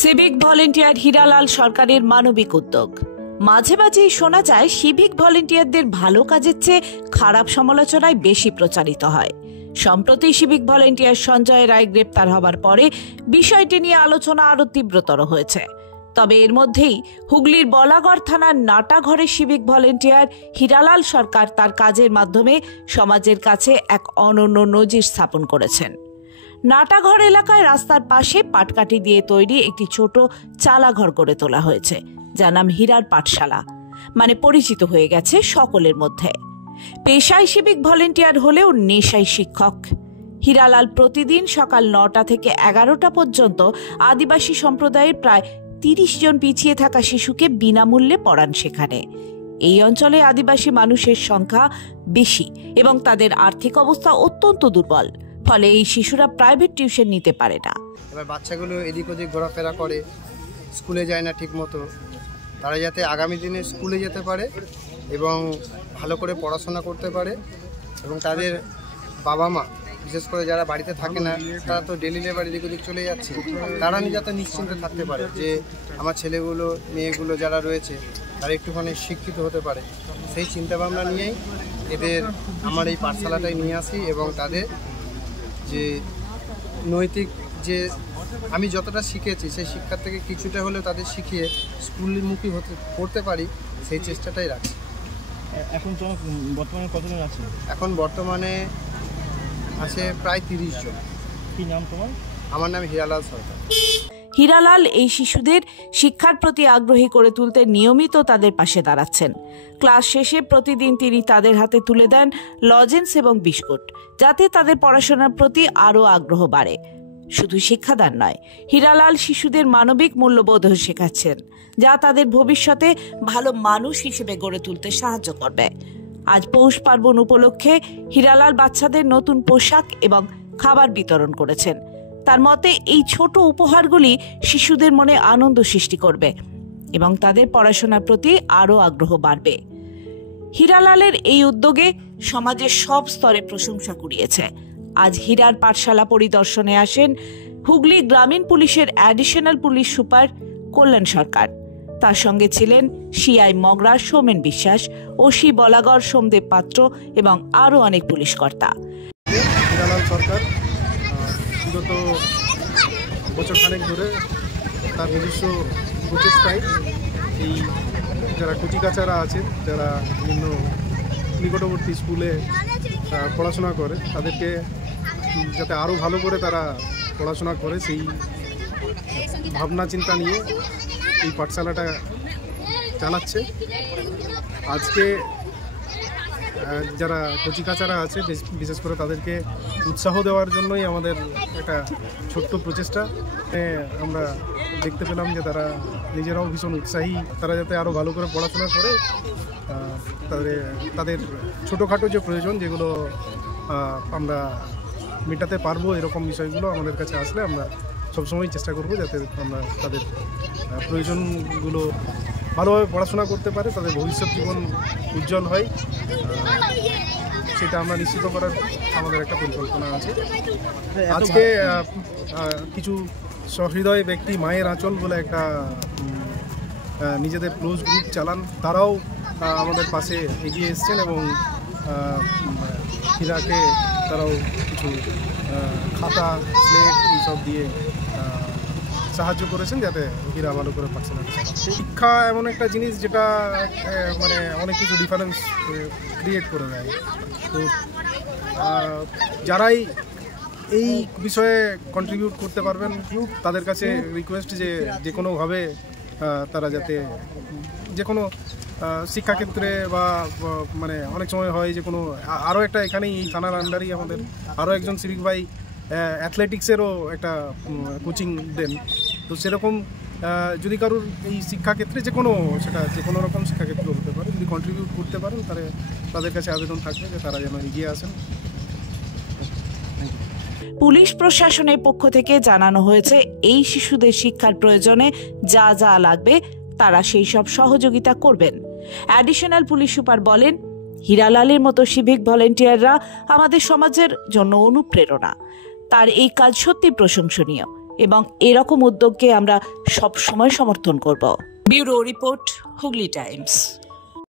Civic volunteer Hiralal সরকারের মানবিক উদ্যোগ। মাঝে মাঝেই শোনা যায় সিভিক ভলেন্টিয়ারদের ভালো কাজের চেয়ে খারাপ সমালোচনায় বেশি প্রচারিত হয়। সম্প্রতি সিভিক ভলেন্টিয়ার সঞ্জয় রায় গ্রেপ্তার হবার পরে বিষয়টি নিয়ে আলোচনা আরও তীব্রতর হয়েছে। তবে এর মধ্যেই হুগলির বলাগড় থানার নাটাঘরের সিভিক ভলেন্টিয়ার হীরালাল সরকার তার কাজের মাধ্যমে সমাজের কাছে এক অনন্য নজির স্থাপন করেছেন। নাটাঘর এলাকায় রাস্তার পাশে পাটকাঠি দিয়ে তৈরি একটি ছোট চালাঘর গড়ে তোলা হয়েছে, যার নাম হীরার পাঠশালা, মানে পরিচিত হয়ে গেছে সকলের মধ্যে। পেশায় সিভিক ভলেন্টিয়ার হলেও নেশায় শিক্ষক। হীরালাল প্রতিদিন সকাল 9টা থেকে 11টা পর্যন্ত আদিবাসী সম্প্রদায়ের প্রায় 30 জন পিছিয়ে থাকা শিশুকে বিনামূল্যে পড়ান সেখানে। এই অঞ্চলে আদিবাসী মানুষের সংখ্যা বেশি এবং তাদের আর্থিক অবস্থা অত্যন্ত দুর্বল, ফলে এই শিশুরা প্রাইভেট টিউশন নিতে পারে না। এবার বাচ্চাগুলো এদিক ওদিক ঘোরাফেরা করে, স্কুলে যায় না ঠিক মতো। তারা যাতে আগামী দিনে স্কুলে যেতে পারে এবং ভালো করে পড়াশোনা করতে পারে, এবং তাদের বাবা মা বিশেষ করে যারা বাড়িতে থাকে না, তারা তো ডেলি লেবার এদিক ওদিক চলে যাচ্ছে, তারা যাতে নিশ্চিন্তে থাকতে পারে যে আমার ছেলেগুলো মেয়েগুলো যারা রয়েছে তারা একটুখানি শিক্ষিত হতে পারে। সেই চিন্তাভাবনা নিয়েই এদের আমার এই পাঠশালাটায় নিয়ে আসি এবং তাদের যে নৈতিক যে আমি যতটা শিখেছি সেই শিক্ষার থেকে কিছুটা হলেও তাদের শিখিয়ে স্কুলমুখী করতে পারি, সেই চেষ্টাটাই রাখছি। এখন তো বর্তমানে কতজন আছে? এখন বর্তমানে আছে প্রায় 30 জন। কি নাম তোমার? আমার নাম হীরালাল সরকার। হীরালাল এই শিশুদের শিক্ষার প্রতি আগ্রহী করে তুলতে নিয়মিত তাদের পাশে দাঁড়াচ্ছেন। ক্লাস শেষে প্রতিদিন তিনি তাদের হাতে তুলে দেন লজেন্স এবং বিস্কুট, যাতে তাদের পড়াশোনার প্রতি আরও আগ্রহ বাড়ে। শুধু শিক্ষাদান নয়, হীরালাল শিশুদের মানবিক মূল্যবোধও শেখাচ্ছেন, যা তাদের ভবিষ্যতে ভালো মানুষ হিসেবে গড়ে তুলতে সাহায্য করবে। আজ পৌষ পার্বণ উপলক্ষে হীরালাল বাচ্চাদের নতুন পোশাক এবং খাবার বিতরণ করেছেন। তার মতে এই ছোট উপহারগুলি শিশুদের মনে আনন্দ সৃষ্টি করবে এবং তাদের পড়াশোনার প্রতি আরও আগ্রহ বাড়বে। হীরালালের এই উদ্যোগে সমাজের সব স্তরে প্রশংসা কুড়িয়েছে। আজ হীরার পাঠশালা পরিদর্শনে আসেন হুগলি গ্রামীণ পুলিশের অ্যাডিশনাল পুলিশ সুপার কল্যাণ সরকার। তার সঙ্গে ছিলেন সিআই মগরা সৌমেন বিশ্বাস, ওসি বলাগড় সোমদেব পাত্র এবং আরও অনেক পুলিশ কর্তা। হীরালাল সরকার বিগত বছরখানেক ধরে তার নিজস্ব প্রচেষ্টায় এই যারা কচিকাচারা আছেন, যারা বিভিন্ন নিকটবর্তী স্কুলে পড়াশোনা করে, তাদেরকে যাতে আরও ভালো করে তারা পড়াশোনা করে সেই ভাবনা চিন্তা নিয়ে এই পাঠশালাটা চালাচ্ছে। আজকে যারা কচিকাচারা আছে বিশেষ করে তাদেরকে উৎসাহ দেওয়ার জন্যই আমাদের একটা ছোট্ট প্রচেষ্টা। আমরা দেখতে পেলাম যে তারা নিজেরাও ভীষণ উৎসাহী, তারা যাতে আরও ভালো করে পড়াশোনা করে তাদের ছোটোখাটো যে প্রয়োজন যেগুলো আমরা মেটাতে পারবো, এরকম বিষয়গুলো আমাদের কাছে আসলে আমরা সবসময় চেষ্টা করব যাতে আমরা তাদের প্রয়োজনগুলো ভালোভাবে পড়াশোনা করতে পারে, তাদের ভবিষ্যৎ জীবন উজ্জ্বল হয়, সেটা আমরা নিশ্চিত করার আমাদের একটা পরিকল্পনা আছে। আজকে কিছু সহৃদয় ব্যক্তি মায়ের আঁচল বলে একটা নিজেদের ক্লোজ গ্রুপ চালান, তারাও আমাদের পাশে এগিয়ে এসছেন এবং হীরাকে তারাও কিছু খাতা স্লেট এইসব দিয়ে সাহায্য করেছেন যাতে হীরা ভালো করে পাঠশালা। শিক্ষা এমন একটা জিনিস যেটা মানে অনেক কিছু ডিফারেন্স ক্রিয়েট করে দেয়। তো যারাই এই বিষয়ে কন্ট্রিবিউট করতে পারবেন, তাদের কাছে রিকোয়েস্ট যে কোনোভাবে তারা যাতে যে কোনো শিক্ষাক্ষেত্রে বা মানে অনেক সময় হয় যে কোনো আরও একটা এখানেই এই থানার আন্ডারেই আমাদের আরও একজন সিভিক ভাই অ্যাথলেটিক্সেরও একটা কোচিং দেন। তো সেরকম যদি কারোর এই শিক্ষাক্ষেত্রে যে কোনো রকম শিক্ষাক্ষেত্র হতে পারে, যদি কন্ট্রিবিউট করতে পারেন তাহলে তাদের কাছে আবেদন থাকবে যে তারা যেন এগিয়ে আসেন। পুলিশ প্রশাসনের পক্ষ থেকে জানানো হয়েছে এই শিশুদের শিক্ষার প্রয়োজনে যা যা লাগবে তারা সেই সব সহযোগিতা করবেন। অ্যাডিশনাল পুলিশ সুপার বলেন, হীরালালের মতো সিভিক ভলেন্টিয়াররা আমাদের সমাজের জন্য অনুপ্রেরণা। তার এই কাজ সত্যি প্রশংসনীয় এবং এরকম উদ্যোগকে আমরা সব সময় সমর্থন করব। Bureau report, Hooghly Times.